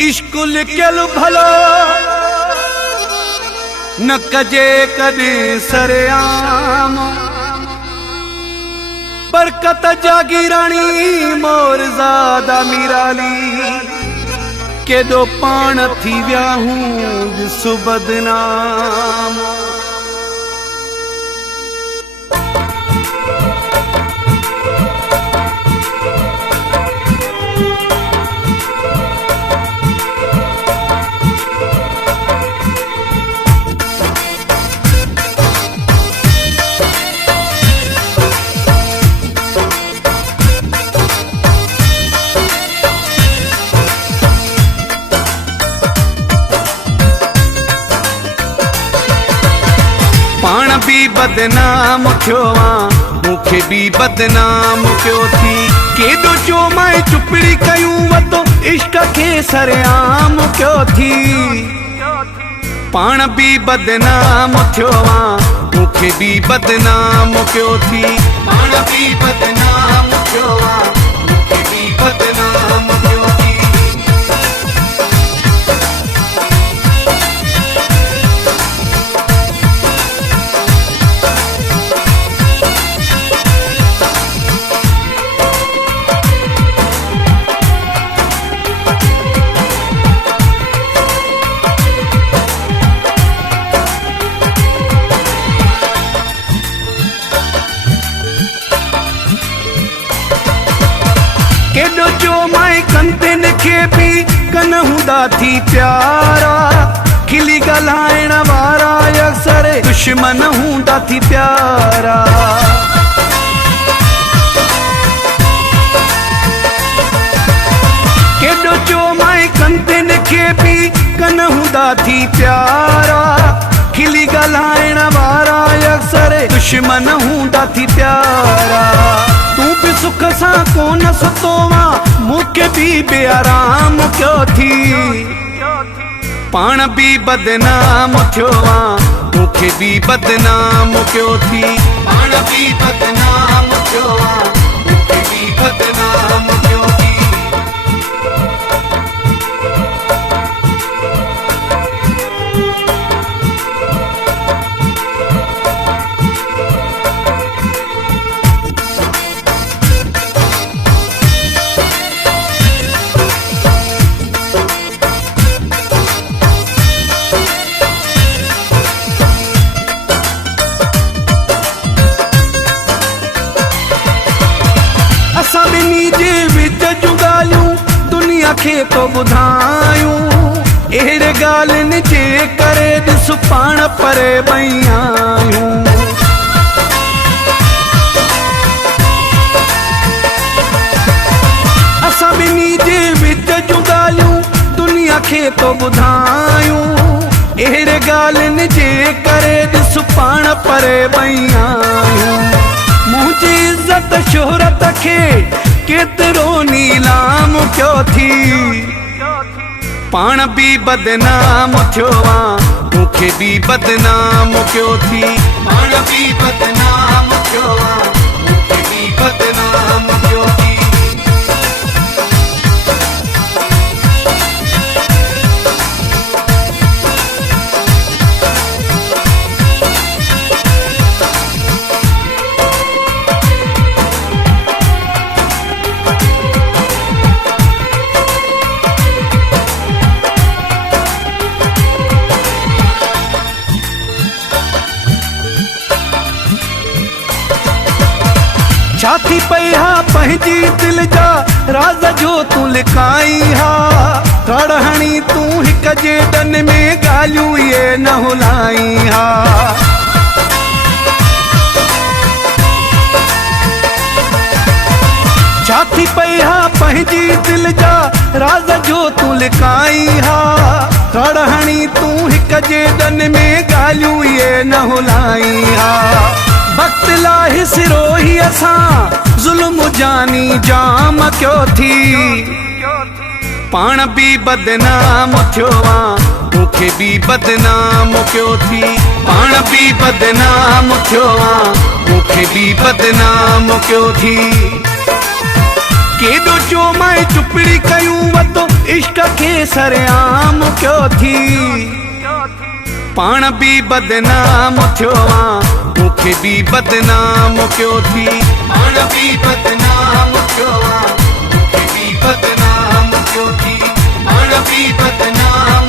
इश्क लिखियल भलो न कजे कदे सरेआम। बरकत जागी रानी मोर ज़ादा मीराली केॾो पाण थी विया हूं दिसु बदनाम। पाण भी बदनाम थियो मूंखे भी बदनाम पियो थी। केॾो चो मां चुपड़ी कयूं वतो इश्क खे सरेआम कयो थी। पाण भी बदनाम थियो मूंखे भी बदनाम कयो थी। पाण भी बदनाम थियो मूंखे भी बदनाम कयो थी। केॾो चो माए कंदन खे भी कन हूंदा थी प्यारा। खिली ॻाल्हाइण वारा अक्सर दुश्मन हूंदा थी प्यारा। केॾो चो माए कंदन खे भी कन हूंदा थी प्यारा। खिली ॻाल्हाइण वारा अक्सर दुश्मन हूंदा थी प्यारा। तू भी सुख सां कोन सुतो मूंखे भी बेआराम कयो थी। पाण भी बदनाम थियो मूंखे भी बदनाम कयो थी। पाण भी बदनाम थियो मूंखे भी बदनाम कयो थी। असां ॿिन्ही जे विच जूं ॻाल्हियूं दुनिया खे तो ॿुधायूं। अहिड़े ॻाल्हियुनि जे करे ॾिस पाण परे ॿई आहियूं। असां ॿिन्ही जे विच जूं ॻाल्हियूं दुनिया खे तो ॿुधायूं। अहिड़े ॻाल्हियुनि जे करे ॾिस पाण परे ॿई आहियूं। मुंहिंजी इज़त शोहरत खे केतिरो नीलाम कयो थी। पाण भी बदनाम थियो मूंखे भी बदनाम कयो थी। पाण भी बदनाम थियो मूंखे भी बदनाम कयो थी। छा थी पई हा पंहिंजी दिल जा राज़ जो तूं लिकाई हा। कड़ हणी तूं हिक जे डन में ॻाल्हियूं इहे न हुलाई हा। छा थी पई हा पंहिंजी दिल जा राज़ जो तूं लिकाई हा। कड़ हणी तूं हिक जे डन में ॻाल्हियूं इहे न हुलाई हा। वक्त लाहि सिरो ही असां ज़ुल्म जानी जाम कयो थी। पाण भी बदनाम थियो मूंखे भी बदनाम कयो थी। पाण भी बदनाम थियो मूंखे भी बदनाम कयो थी। केॾो चो मां चुपड़ी कयूं वतो इश्क खे सरेआम कयो थी पाण बि बदनाम थियो मूंखे बि बदनाम कयो थी पाण बि बदनाम थियो मूंखे बि बदनाम कयो थी पाण बि बदनाम